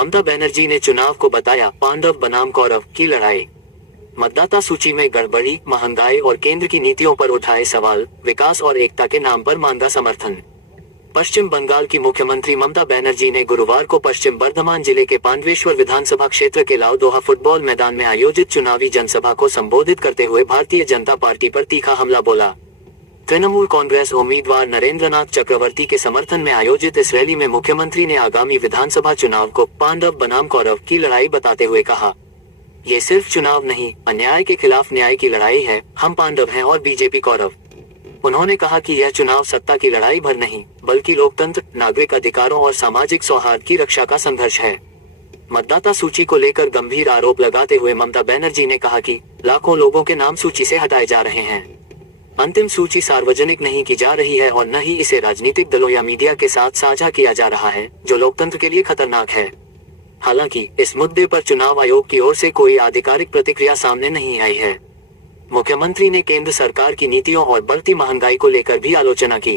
ममता बनर्जी ने चुनाव को बताया पांडव बनाम कौरव की लड़ाई। मतदाता सूची में गड़बड़ी, महंगाई और केंद्र की नीतियों पर उठाए सवाल, विकास और एकता के नाम पर मांगा समर्थन। पश्चिम बंगाल की मुख्यमंत्री ममता बनर्जी ने गुरुवार को पश्चिम बर्धमान जिले के पांडवेश्वर विधानसभा क्षेत्र के लाउदोहा फुटबॉल मैदान में आयोजित चुनावी जनसभा को संबोधित करते हुए भारतीय जनता पार्टी पर तीखा हमला बोला। तृणमूल कांग्रेस उम्मीदवार नरेंद्रनाथ चक्रवर्ती के समर्थन में आयोजित इस रैली में मुख्यमंत्री ने आगामी विधानसभा चुनाव को पांडव बनाम कौरव की लड़ाई बताते हुए कहा, ये सिर्फ चुनाव नहीं, अन्याय के खिलाफ न्याय की लड़ाई है। हम पांडव हैं और बीजेपी कौरव। उन्होंने कहा कि यह चुनाव सत्ता की लड़ाई भर नहीं, बल्कि लोकतंत्र, नागरिक अधिकारों और सामाजिक सौहार्द की रक्षा का संघर्ष है। मतदाता सूची को लेकर गंभीर आरोप लगाते हुए ममता बनर्जी ने कहा कि लाखों लोगों के नाम सूची से हटाए जा रहे हैं। अंतिम सूची सार्वजनिक नहीं की जा रही है और न ही इसे राजनीतिक दलों या मीडिया के साथ साझा किया जा रहा है, जो लोकतंत्र के लिए खतरनाक है। हालांकि इस मुद्दे पर चुनाव आयोग की ओर से कोई आधिकारिक प्रतिक्रिया सामने नहीं आई है। मुख्यमंत्री ने केंद्र सरकार की नीतियों और बढ़ती महंगाई को लेकर भी आलोचना की।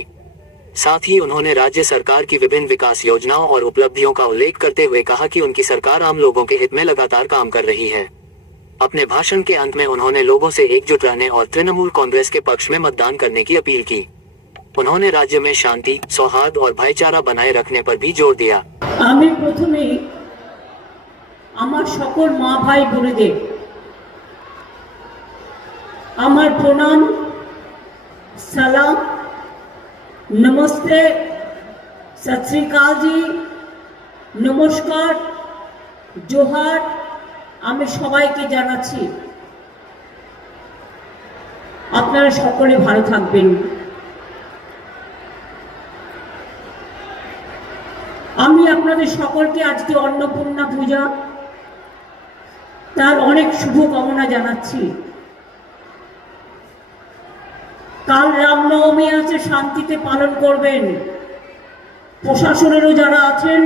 साथ ही उन्होंने राज्य सरकार की विभिन्न विकास योजनाओं और उपलब्धियों का उल्लेख करते हुए कहा कि उनकी सरकार आम लोगों के हित में लगातार काम कर रही है। अपने भाषण के अंत में उन्होंने लोगों से एकजुट रहने और तृणमूल कांग्रेस के पक्ष में मतदान करने की अपील की। उन्होंने राज्य में शांति, सौहार्द और भाईचारा बनाए रखने पर भी जोर दिया। আমি প্রথমে আমার সকল মা ভাই বোনেদের আমার প্রণাম, সালাম, নমস্তে, সত শ্রী अकाल जी, নমস্কার, জোহার আমি সবাইকে জানাচ্ছি। আপনারা সকলে ভালো থাকবেন। আমি আপনাদের সকলকে আজকে অন্নপূর্ণা পূজা তার অনেক শুভকামনা জানাচ্ছি। কাল রামনবমী আছে, শান্তিতে পালন করবেন। প্রশাসনেরও যারা আছেন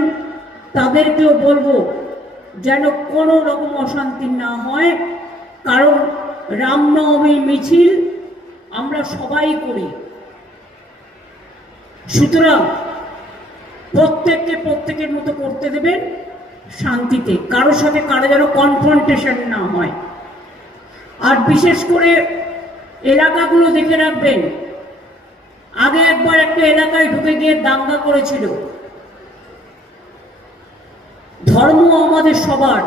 তাদেরকেও বলবো যেন কোনো রকম অশান্তি না হয়, কারণ রামনবমীর মিছিল আমরা সবাই করি। সুতরাং প্রত্যেককে প্রত্যেকের মতো করতে দেবেন, শান্তিতে, কারোর সাথে কারো যেন কনফ্রন্টেশন না হয়। আর বিশেষ করে এলাকাগুলো দেখে রাখবেন। আগে একবার একটা এলাকায় ঢুকে গিয়ে দাঙ্গা করেছিল। ধর্ম আমাদের সবার,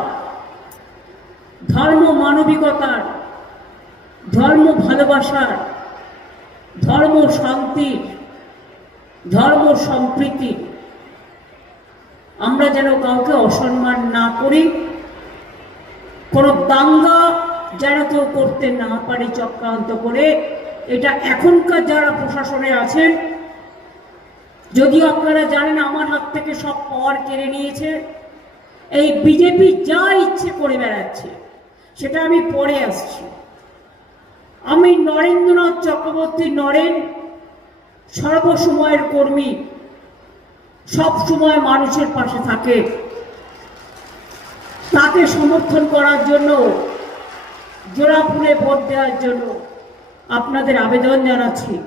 ধর্ম মানবিকতার, ধর্ম ভালোবাসার, ধর্ম শান্তির, ধর্ম সম্প্রীতির। আমরা যেন কাউকে অসম্মান না করি, কোনো দাঙ্গা যেন কেউ করতে না পারে চক্রান্ত করে। এটা এখনকার যারা প্রশাসনে আছেন, যদিও আপনারা জানেন আমার হাত থেকে সব পাওয়ার কেড়ে নিয়েছে, এই বিজেপি যা ইচ্ছে করে বেড়াচ্ছে, সেটা আমি পরে আসছি। আমি নরেন্দ্রনাথ চক্রবর্তী নরেন সর্বসময়ের কর্মী, সব সময় মানুষের পাশে থাকে। তাকে সমর্থন করার জন্য, জোড়া ফুলে ভোট দেওয়ার জন্য আপনাদের আবেদন জানাচ্ছি।